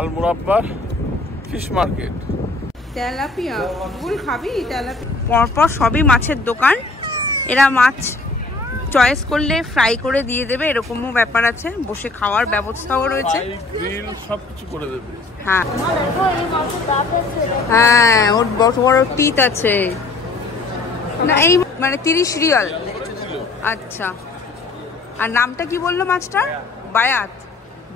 আল মুরাব্বার fish market. Tilapia ফুল খাবি? Tilapia পরপর সবই মাছের দোকান। এরা মাছ চয়েস করলে ফ্রাই করে দিয়ে দেবে, এরকমও ব্যাপার আছে। বসে খাওয়ার ব্যবস্থাও রয়েছে, গ্রিল সবকিছু করে দেবে। হ্যাঁ হ্যাঁ, ওর বড় বড় টিথ আছে না, এই মানে 30 রিয়াল। আচ্ছা, আর নামটা কি বললো মাছটার? বায়াত।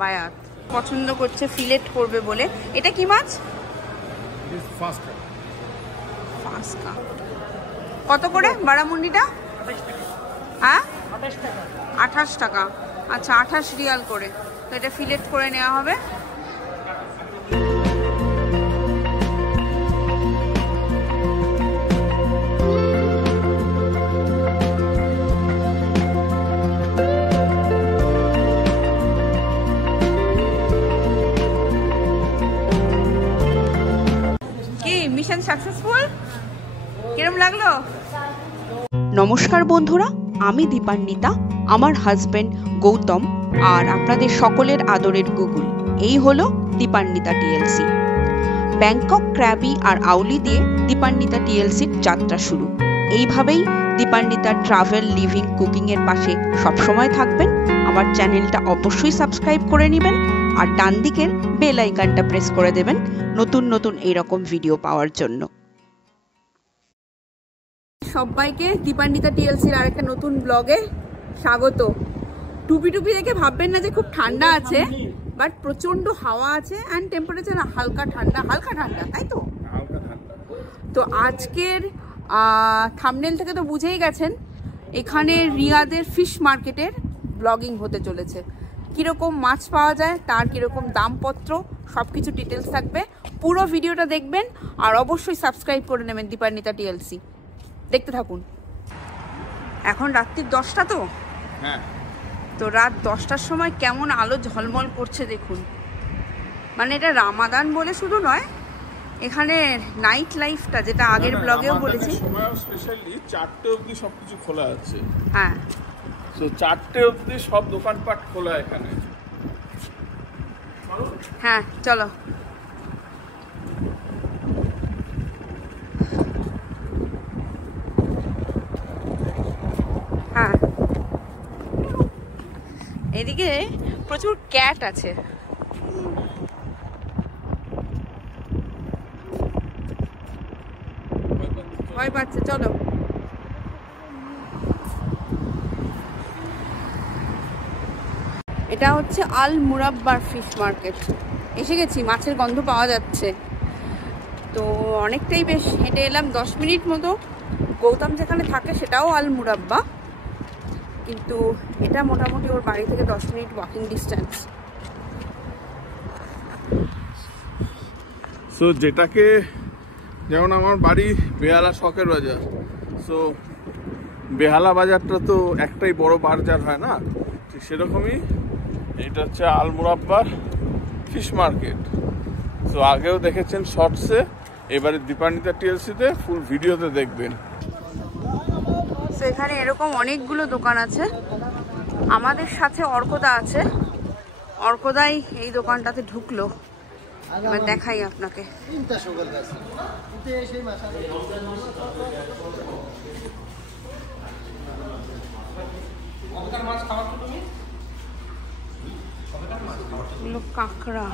বায়াত পছন্দ করছে, ফিলেট করবে বলে। এটা কি মাছ? ফাসকা। কত করে বারামুন্ডিটা? হ্যাঁ 28 টাকা। আচ্ছা 28 রিয়াল করে। তো এটা ফিলেট করে নেওয়া হবে। কি মিশন সাকসেসফুল? কিরম লাগলো? নমস্কার বন্ধুরা, আমি দীপান্বিতা, আমার হাজবেন্ড গৌতম, আর আপনাদের সকলের আদরের গুগল। এই হলো দীপান্বিতা টিএলসি। ব্যাংকক, ক্র্যাবি আর আউলি দিয়ে দীপান্বিতা টিএলসির যাত্রা শুরু। এইভাবেই দীপান্বিতা ট্রাভেল, লিভিং, কুকিং এর পাশে সবসময় থাকবেন। আমার চ্যানেলটা অবশ্যই সাবস্ক্রাইব করে নেবেন আর ডান দিকের বেল আইকনটা প্রেস করে দেবেন নতুন নতুন এইরকম ভিডিও পাওয়ার জন্য। সবাইকে দীপান্বিতা টিএলসির আরেকটা নতুন ব্লগে স্বাগত। টুপি টুপি দেখে ভাববেন না যে খুব ঠান্ডা আছে, বাট প্রচন্ড হাওয়া আছে অ্যান্ড টেম্পারেচার হালকা ঠান্ডা, তাই তো? তো আজকের থাম্বনেল থেকে তো বুঝেই গেছেন, এখানে রিয়াদের ফিশ মার্কেটের ব্লগিং হতে চলেছে। কীরকম মাছ পাওয়া যায়, তার কীরকম দামপত্র, সব কিছু ডিটেলস থাকবে। পুরো ভিডিওটা দেখবেন আর অবশ্যই সাবস্ক্রাইব করে নেবেন দীপান্বিতা টিএলসি। দেখতে থাকুন। এখন রাত্রি 10টা তো, হ্যাঁ, তো রাত 10টার সময় কেমন আলো ঝলমল করছে দেখুন। মানে এটা রামাদান বলে শুধু নয়, এখানে নাইট লাইফটা, যেটা আগের ব্লগেও বলেছি, স্পেশালি 4টে অবধি সবকিছু খোলা আছে। হ্যাঁ, তো 4টে অবধি সব দোকানপাট খোলা এখানে। হ্যাঁ চলো। হ্যাঁ, এদিকে প্রচুর ক্যাট আছে। ভয় পাচ্ছে, চলো। এটা হচ্ছে আল মুরাব্বার ফিশ মার্কেট। এসে গেছি, মাছের গন্ধ পাওয়া যাচ্ছে। তো অনেকটাই বেশ হেঁটে এলাম, 10 মিনিট মতো। গৌতম যেখানে থাকে সেটাও আল মুরাব্বা, কিন্তু এটা মোটামুটি ওর বাড়ি থেকে 10 মিনিট ওয়াকিং ডিস্টেন্স। সো যেটাকে, যেমন আমার বাড়ি বেহালা শখের বাজার, সো বেহালা বাজারটা তো একটাই বড় বাজার হয় না, ঠিক সেরকমই এটা হচ্ছে আল মুরাব্বার ফিশ মার্কেট। সো আগেও দেখেছেন শর্টসে, এবারে দীপান্বিতা টিএলসিতে ফুল ভিডিওতে দেখবেন। তো এখানে এরকম অনেকগুলো দোকান আছে। আমাদের সাথে অর্কদা আছে, অর্কদাই এই দোকানটাতে ঢুকলো। এবার দেখাই আপনাকে। কাঁকড়া,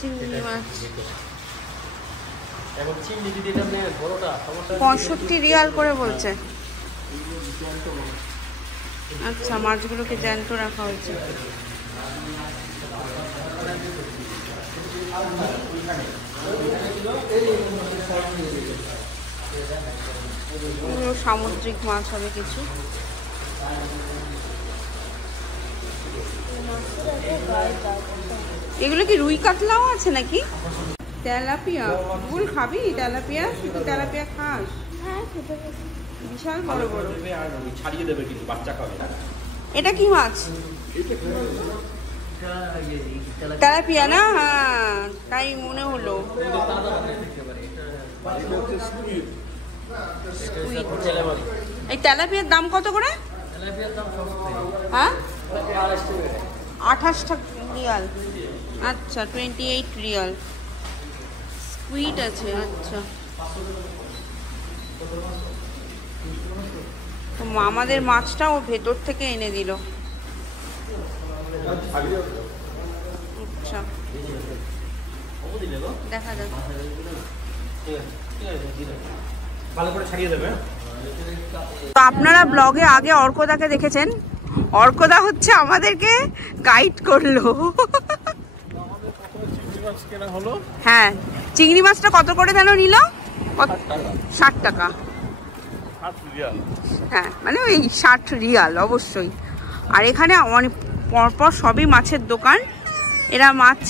চিংড়ি মাছ 65 রিয়াল করে বলছে। আচ্ছা, মাছগুলোকে জ্যান্ত রাখা হয়েছে। সামুদ্রিক মাছ হবে কিছু। এগুলো কি রুই কাতলাও আছে নাকি? তেলাপিয়া ফুল খাবি? তেলাপিয়া, শুধু তেলাপিয়া খাস? বিশাল বড় বড়। এটা কি মাছ? তেলাপিয়া না? হ্যাঁ তাই মনে হলো। এই তেলাপিয়ার দাম কত করে? হ্যাঁ 28 রিয়াল। আচ্ছা 28 রিয়াল। স্কুইড আছে। আচ্ছা তো আমাদের মাছটা ও ভেতর থেকে এনে দিল। আচ্ছা দেখা যাক। তো আপনারা ব্লগে আগে অর্কদাকে দেখেছেন। অর্কদা হচ্ছে আমাদেরকে গাইড করলো। হ্যাঁ চিংড়ি মাছটা কত করে যেন নিল? 60 টাকা। হ্যাঁ মানে ওই 60 রিয়াল অবশ্যই। আর এখানে অনেক পরপর সবই মাছের দোকান। এরা মাছ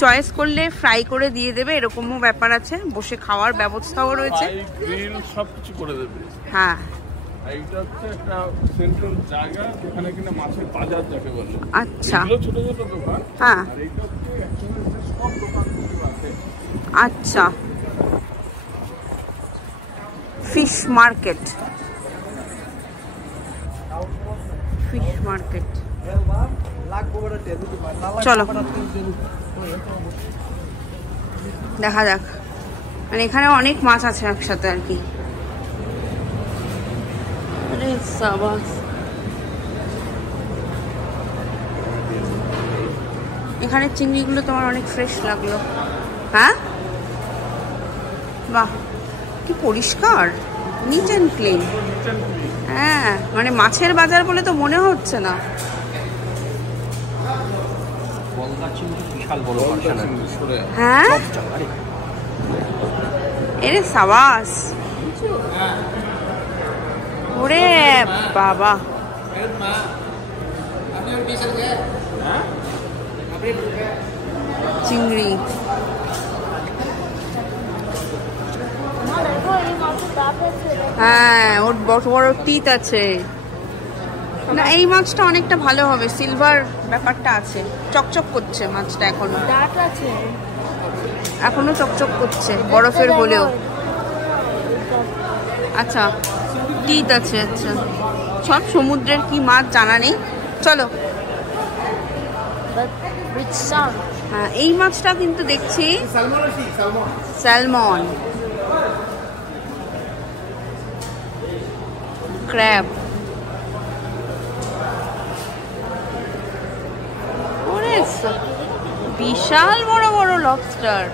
চয়েস করলে ফ্রাই করে দিয়ে দেবে, এরকমও ব্যাপার আছে। বসে খাওয়ার ব্যবস্থাও রয়েছে। সবকিছু করে দেবে। হ্যাঁ এইটা হচ্ছে একটা সেন্ট্রাল জায়গা যেখানে কিনা মাছের বাজার যাকে বলে। আচ্ছা এগুলো ছোট ছোট দোকান। হ্যাঁ আর এইটা হচ্ছে অ্যাকচুয়ালি সব দোকানগুলো আছে। আচ্ছা ফিশ মার্কেট। ফিশ মার্কেট চলো দেখা যাক। মানে এখানে অনেক মাছ আছে একসাথে আর কি। এখানে চিংড়িগুলো তোমার অনেক ফ্রেশ লাগলো। হ্যাঁ বাহ কি পরিষ্কার, নিট অ্যান্ড ক্লিন। হ্যাঁ মানে মাছের বাজার বলে তো মনে হচ্ছে না। হ্যাঁ এরে সাবাস। ওরে বাবা চিংড়ি। হ্যাঁ ওর বড় বড় টিথ আছে। না এই মাছটা অনেকটা ভালো হবে, সিলভার ব্যাপারটা আছে। চকচক করছে মাছটা এখনো। এখনো চকচক করছে বরফের হলেও। আচ্ছা টিথ আছে। আচ্ছা সব সমুদ্রের কি মাছ জানা নেই। চলো হ্যাঁ এই মাছটা কিন্তু দেখছি স্যালমন, ক্র্যাব। ওরে বিশাল বড় বড় লবস্টার।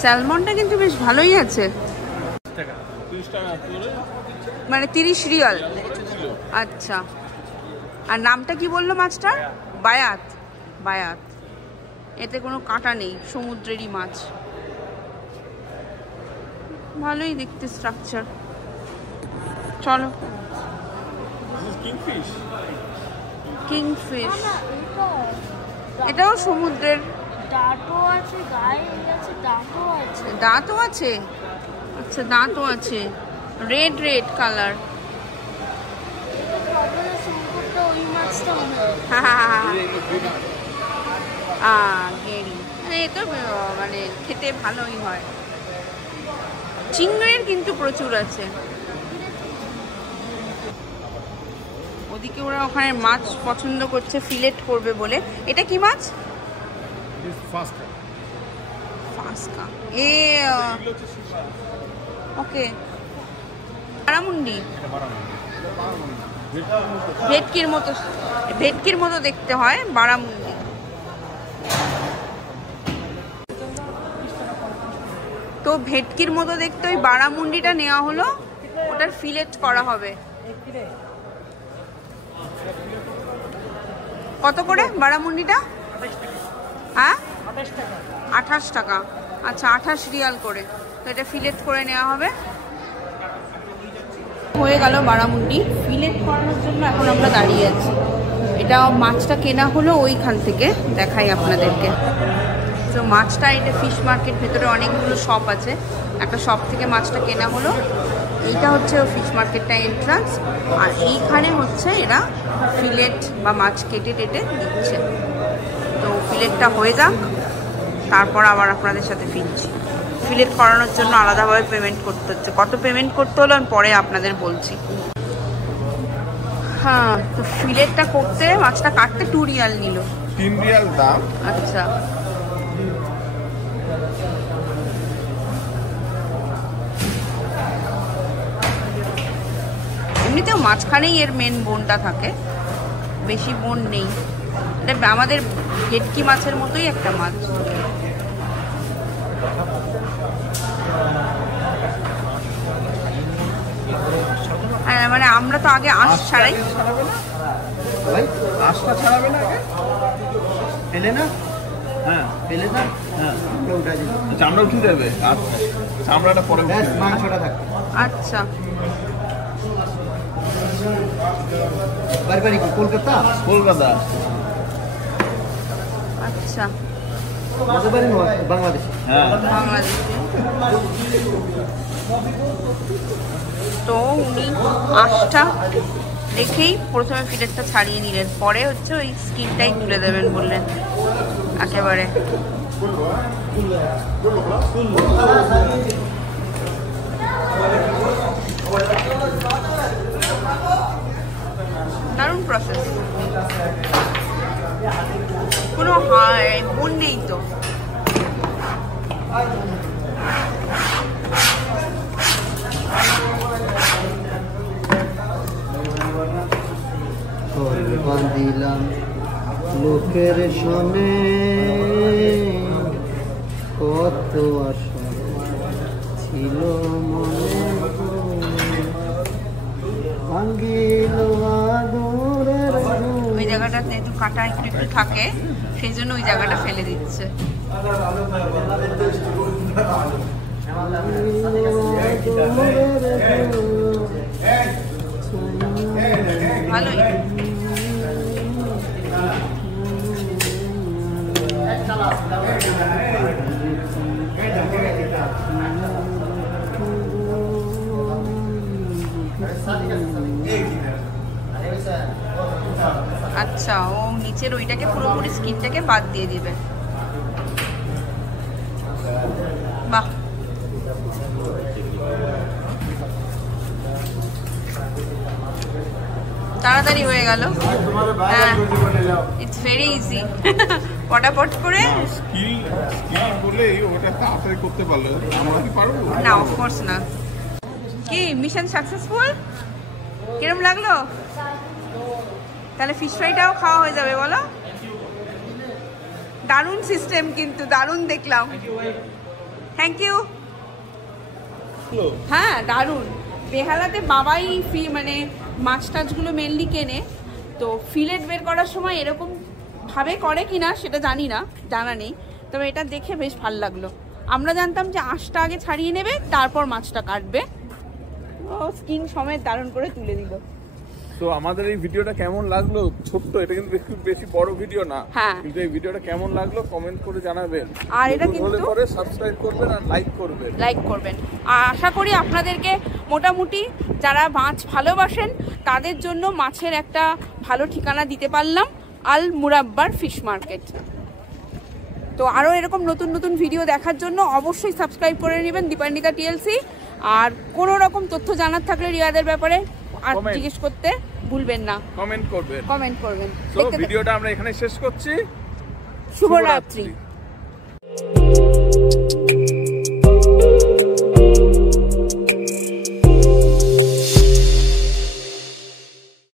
স্যালমনটা কিন্তু বেশ ভালোই আছে। মানে 30 রিয়াল। আচ্ছা আর নামটা কি বললো মাছটার? বায়াত। বায়াত। এতে কোনো কাঁটা নেই, সমুদ্রেরই মাছ। ভালোই দেখতে স্ট্রাকচার। চলো কিংফিশ। এটাও সমুদ্রের। দাঁতও আছে। আচ্ছা দাঁতও আছে, রেড রেড কালার। এ তো মানে খেতে ভালোই হয়। চিংড়ির কিন্তু প্রচুর আছে। ওদিকে ওরা ওখানে মাছ পছন্দ করছে, ফিলেট করবে বলে। এটা কি মাছ? ফাস্কা। এ ওকে বারামুন্ডি। ভেটকির মতো দেখতে হয় বারামুন্ডি। তো ভেটকির মতো দেখতে ওই বারামুন্ডিটা নেওয়া হলো, ওটার ফিলেট করা হবে। কত করে বারামুন্ডিটা? হ্যাঁ 28 টাকা। আচ্ছা 28 রিয়াল করে। তো এটা ফিলেট করে নেওয়া হবে। হয়ে গেল বারামুন্ডি। ফিলেট করানোর জন্য এখন আমরা দাঁড়িয়ে আছি। এটা মাছটা কেনা হলো ওইখান থেকে, দেখাই আপনাদেরকে। তো মাছটা এটা ফিশ মার্কেট, ভেতরে অনেকগুলো শপ আছে। একটা শপ থেকে মাছটা কেনা হলো। এইটা হচ্ছে ফিশ মার্কেটটা এন্ট্রান্স, আর এইখানে হচ্ছে এরা ফিলেট বা মাছ কেটে টেটে দিচ্ছে। তো ফিলেটটা হয়ে যাক, তারপর আবার আপনাদের সাথে ফিরছি। ফিলেট করানোর জন্য আলাদাভাবে পেমেন্ট করতে হচ্ছে, কত পেমেন্ট করতে হলো আমি পরে আপনাদের বলছি। হ্যাঁ, তো ফিলেটটা করতে মাছটা কাটতে 2 রিয়াল নিল। 3 রিয়াল দাম। আচ্ছা, এমনিতেও মাঝখানেই এর মেন বোনটা থাকে, বেশি বোন নেই। এটা আমাদের ভেটকি মাছের মতোই একটা মাছ। হ্যাঁ, মানে আমরা তো আগে আঁশ ছাড়াই। আঁশটা ছাড়াবে না আগে? পেলে না? হ্যাঁ, পেলে না? হ্যাঁ, ওটা দিন। চামড়া উঠে যাবে। আচ্ছা, চামড়াটা পরে উঠে যাবে। মাংসটা থাকবে। আচ্ছা, বাড়ি কি কলকাতা? কলকাতা। আচ্ছা, আমাদের বাড়ি বাংলাদেশ। হ্যাঁ, বাংলাদেশে। তো উনি আঁশটা রেখেই প্রথমে ফিলেটটা ছাড়িয়ে নিলেন, পরে হচ্ছে ওই স্কিনটাই তুলে দেবেন বললেন একেবারে। দারুণ প্রসেস, কোনো বোন নেই তো। বাঁধিলাম লোকের সনে কত আশা ছিল মনে, ভাঙ্গিল আদরের। ওই জায়গাটা যেহেতু কাটা একটু একটু থাকে, সেই জন্য ওই জায়গাটা ফেলে দিচ্ছে। ভালোই। আচ্ছা, ও নিচের ওইটাকে পুরোপুরি স্কিনটাকে বাদ দিয়ে দিবে। বাহ, তাড়াতাড়ি হয়ে গেল। হ্যাঁ, ইটস ভেরি ইজি। পটাপট করে। স্কিল বলেই ওটা তাড়াতাড়ি করতে পারলো, আমরা কি পারবো? না, অফকোর্স না। কি মিশন সাকসেসফুল? কিরম লাগলো? তাহলে ফিশ ফ্রাইটাও খাওয়া হয়ে যাবে বলো? দারুণ সিস্টেম, কিন্তু দারুণ দেখলাম। Thank you. হ্যাঁ, দারুণ। বেহালাতে বাবাই মানে মাছ টাছগুলো মেনলি কেনে, তো ফিলেট বের করার সময় এরকম ভাবে করে কিনা সেটা জানি না, জানা নেই, তবে এটা দেখে বেশ ভাল লাগলো। আমরা জানতাম যে আঁশটা আগে ছাড়িয়ে নেবে, তারপর মাছটা কাটবে। ও স্কিন সমেত দারুণ করে তুলে দিল। তো আমাদের এই ভিডিওটা কেমন লাগলো? ছোট্ট, এটা কিন্তু বেশি বড় ভিডিও না, কিন্তু এই ভিডিওটা কেমন লাগলো কমেন্ট করে জানাবেন। আর এটা কিন্তু পরে সাবস্ক্রাইব করবেন আর লাইক করবেন। আর আশা করি আপনাদেরকে মোটামুটি যারা মাছ ভালোবাসেন তাদের জন্য মাছের একটা ভালো ঠিকানা দিতে পারলাম, আল মুরাব্বার ফিশ মার্কেট। তো আরও এরকম নতুন নতুন ভিডিও দেখার জন্য অবশ্যই সাবস্ক্রাইব করে নেবেন দীপান্বিতা টিএলসি। আর কোনো রকম তথ্য জানার থাকলে রিয়াদের ব্যাপারে আর জিজ্ঞেস করতে ভুলবেন না, কমেন্ট করবেন। ভিডিওটা আমরা এখানে শেষ করছি। শুভরাত্রি।